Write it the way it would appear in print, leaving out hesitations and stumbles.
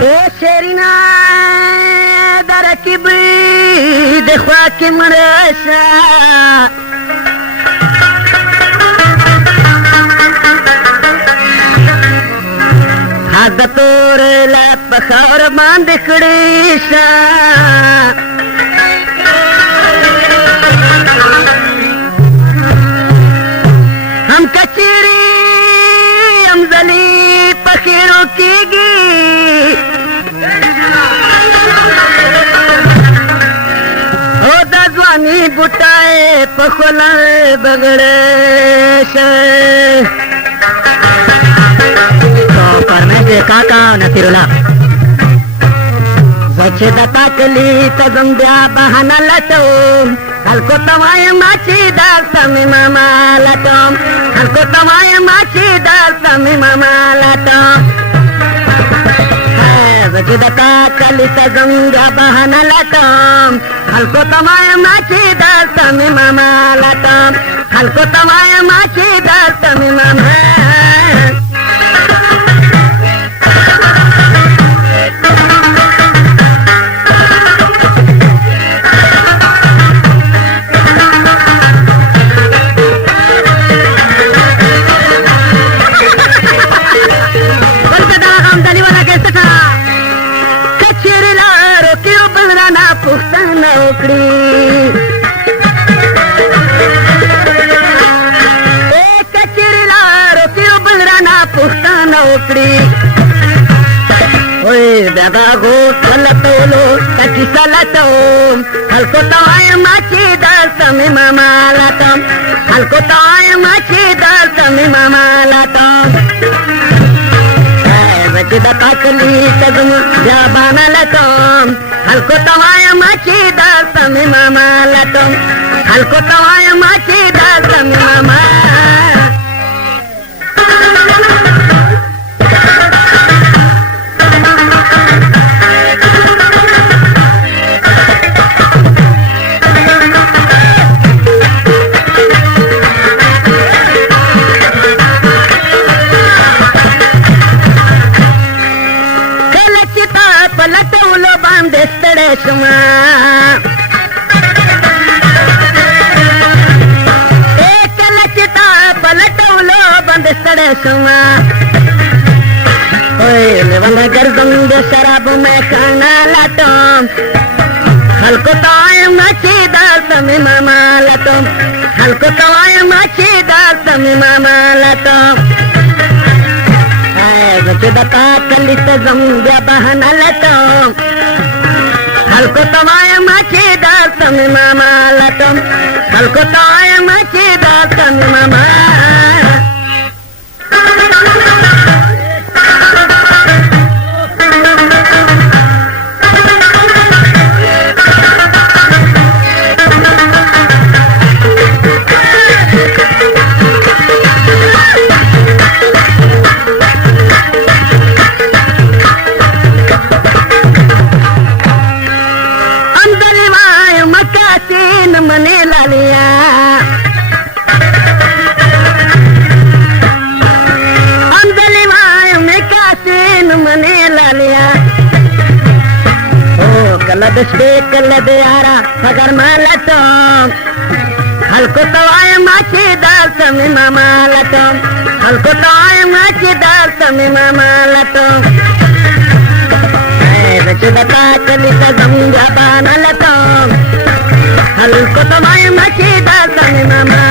ए शेरीना दरकिब देखवा कि मरसा हाथ तोर ला पखार बांध खड़ेसा हम कचेरी हम जली पखेरों की दजवानी बुटाए पखोला बगड़े तो परमेश्वर काका नतिरुला जचे दता कली तगम ब्या बहाना लटो हलको तवाय माची दाल तमी मामा लटो हलको तवाय माची दाल तमी मामा लटो दता कली तगम ब्या बहाना लटो हलको तवाय माची दाल तमी मामा लटो हलको तवाय माची दाल तमी मामा दादा गो चलतो कची चलतो हलको तवाय माची दाल तमी मामा लातो हलको तवाय माची दाल तमी मामा लातो बची दता कली तगम जाबाना लातो हलको तवाय माची दाल तमी मामा लातो हलको तवाय माची दाल तमी मामा पलटवलो बांधे तडेशमा एक लचिता पलटवलो बांधे तडेशमा ओए लेवंदा गर्दंग शराब में खाना लाटो हलको तवाय माची दाल तमी मामा लाटो हलको तवाय माची दाल तमी मामा लाटो दता कली तगम ब्या बहाना लटो हलको तवाय माची दाल तमी मामा लटो हलको तवाय माची दाल तमी मामा मने लालिया अंदलिवाय में कासिन मने लालिया ओ कलद से कलद यारा मगर मालतो हलको तवाय माची दाल तमी मामा लतो हलको तवाय माची दाल तमी मामा लतो बता कली तगम जाबाना लतो हलको तवाय माची दाल तमी मामा